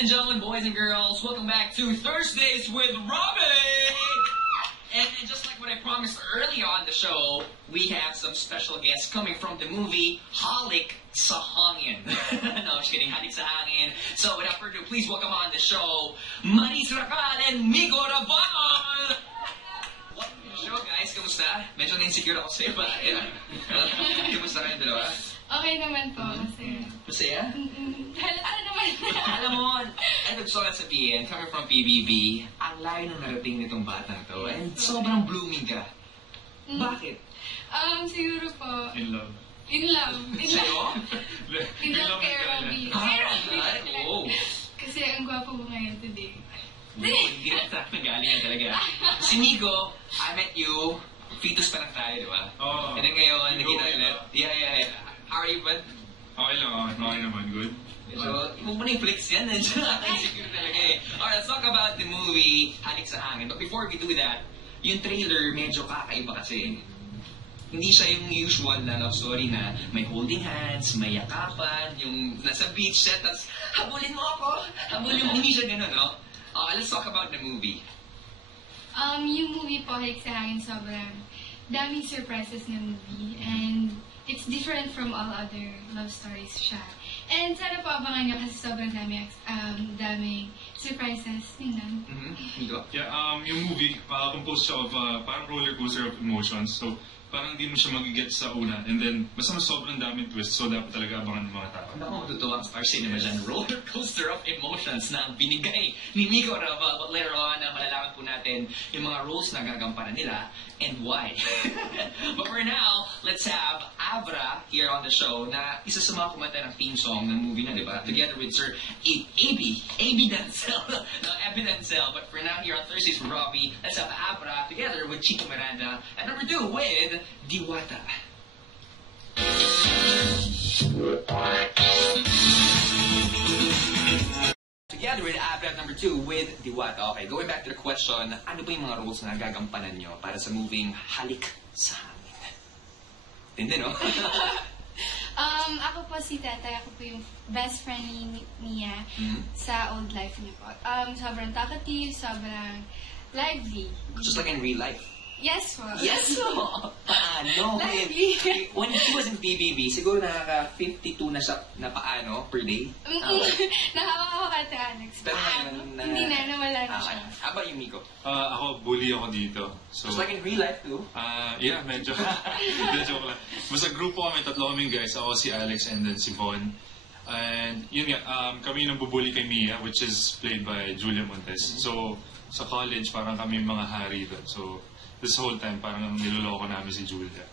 and gentlemen, boys and girls, welcome back to Thursdays with Robbie! And just like what I promised early on the show, we have some special guests coming from the movie Halik sa Hangin. No, I'm just kidding, Halik sa Hangin. So without further ado, please welcome on the show, Maris Racal and Migo Rabal! Welcome to the show, guys. Kamusta? Medyo na-insecure ako sa'yo, but kamusta kayong dalawa? Okay naman po, masaya. Masaya? Halata naman. Alam mo, ay gusto ko lang sabihin, coming from PBB, ang layo nang narating nitong batang to, and sobrang blooming ka. Bakit? Siguro po, In love. in love. Sa'yo? In love kay Robbie. Oo. Kasi ang gwapo mo ngayon today. Hindi na sa akin galingan talaga. Si Nico, I met you, fetus pa lang tayo, di ba? Oo. And then ngayon, nakita ulit. Yeah. How are you, bud? Okay lang, okay naman, good. So, huwag mo na yung flex yan. Insecure talaga eh. Alright, let's talk about the movie Halik sa Hangin. But before we do that, yung trailer medyo kakaiba kasi. Hindi siya yung usual na love story na may holding hands, may yakapan, yung nasa beach set, tapos habulin mo ako, habulin mo. Hindi siya ganun, no? Let's talk about the movie. Yung movie po, Halik sa Hangin, sobrang daming surprises na movie. And it's different from all other love stories siya. And sana po abangan nyo kasi sobrang daming surprises. Tingnan. Yeah, yung movie, composed siya of parang roller coaster of emotions. So, parang hindi mo siya mag-get sa una. And then, basta mas sobrang daming twist. So, dapat talaga abangan ng mga tao. Ako matutuwa ang Star Cinema dyan. Roller coaster of emotions na ang binigay ni Migo Rabal. But later on, malalaman po natin yung mga roles na gagampanan nila and why. But for now, let's have Abra here on the show na isa sa mga kumanta ng theme song ng movie na, di ba? Together with Sir Abby Denzel. No, Abby Denzel. But for now, here on Thursdays with Robbie, let's have Abra together with Chico Miranda. And number 2 with Diwata. Together with Abra number 2 with Diwata. Okay, going back to the question, ano ba yung mga roles na gagampanan nyo para sa moving Halik sa Hangin? Hindi, no? Ako po si Tatay. Ako po yung best friend ni Mia sa old life niya po. Sobrang talkative, sobrang lively. Just like in real life. Yes po. Yes po! Paano? Lively. When he was in PBB, siguro nakaka-52 na siya na paano per day? Nahawa ako kay Alex. Pero ngayon, Hindi na, nawala na siya. How about you, Miko? Ako, bully ako dito. So, Just like in real life, too? Yeah, medyo. Medyo lang. Basta grupo kami, 3 kaming guys. Ako, si Alex, and then si Von. And yun nga, kami nang bubuli kay Mia, which is played by Julia Montes. So, sa college, parang kami mga hari doon. So, this whole time, parang niloloko namin si Julia.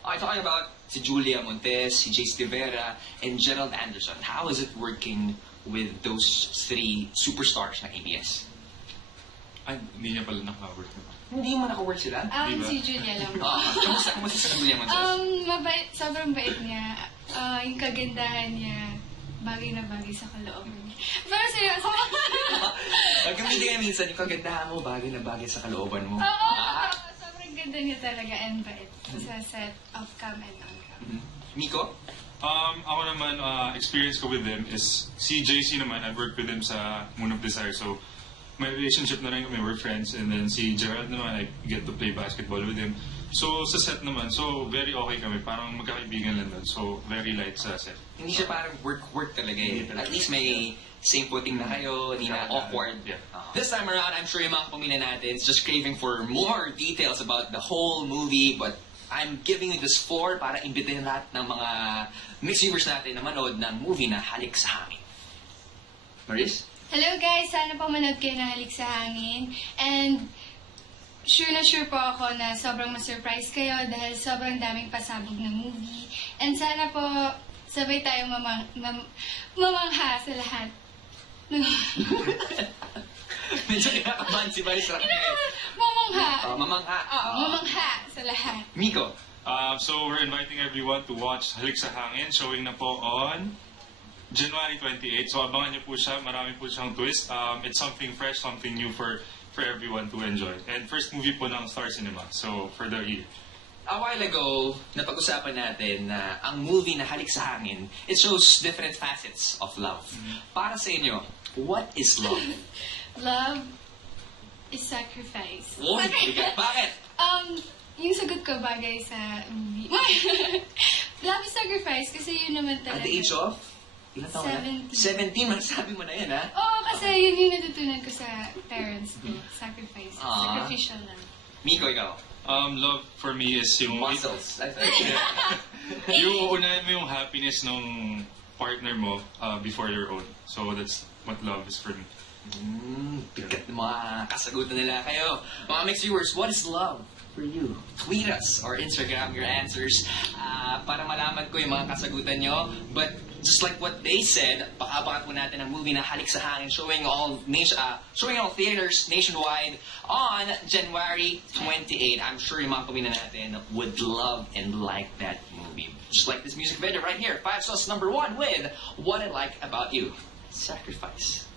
Okay, talking about si Julia Montes, si Jace De Vera, and Gerald Anderson. How is it working with those 3 superstars ng ABS? Ay, hindi niya pala naka-work naman. Hindi mo naka-work sila? Diba? Si Julia lang. Kamusta si Julia Montes? Mabait, sobrang bait niya. Yung kagandahan niya, bagay na bagay sa kalooban niya. Pero seryoso. Gamitin ka minsan, yung kagandahan mo, bagay na bagay sa kalooban mo. Oo, sobrang ganda niya talaga and bait sa set of cam and on-cam. Miko? Ako naman, experience ko with them is si JC naman, I've worked with him sa Moon of Desire. So, my relationship na rin kami, we're friends. And then si Gerald naman, I get to play basketball with him. So, sa set naman, so very okay kami. Parang magkakaibigan lang doon. So, very light sa set. Hindi siya parang work talaga eh. At least may same footing na kayo, hindi na awkward. Yeah. This time around, I'm sure yung mga pamilya natin is just craving for more details about the whole movie. But I'm giving you this floor para imbitin lahat ng mga mixed viewers natin na manood ng movie na Halik sa Hangin. Maris? Hello guys! Sana po manood kayo ng Halik sa Hangin. And sure na sure po ako na sobrang ma-surprise kayo dahil sobrang daming pasabog na movie. And sana po sabay tayong mamangha sa lahat. Medyo kinakabahan si Maris Racal. Mamangha! Mamangha. Oo, mamangha sa lahat. Miko? So, we're inviting everyone to watch Halik sa Hangin, showing na po on January 28. So, abangan niyo po siya. Marami po siyang twist. It's something fresh, something new for everyone to enjoy. And first movie po ng Star Cinema. So, for the year. A while ago, napag-usapan natin na ang movie na Halik sa Hangin, it shows different facets of love. Para sa inyo, what is love? Love is sacrifice. Uy, bakit? Yung sagot ko bagay sa movie. Love is sacrifice kasi yun naman At talaga. the age of? Ilan taon na? 17. 17, masasabi mo na yan, ha? Oo, kasi yun yung natutunan ko sa parents ko. Sacrifice. Ah. Sacrificial lang. Miko, ikaw? Love for me is yung... Muscles. yung unahin mo yung happiness ng partner mo before your own. So that's what love is for me. Bigat ng mga kasagutan nila kayo. Mga mixed viewers, what is love for you? Tweet us or Instagram your answers para malaman ko yung mga kasagutan nyo. But just like what they said, pakabangat mo natin ang movie na Halik sa Hangin showing all theaters nationwide on January 28. I'm sure yung mga pamilya natin would love and like that movie. Just like this music video right here, 5 Sauce #1 with What I Like About You. Sacrifice.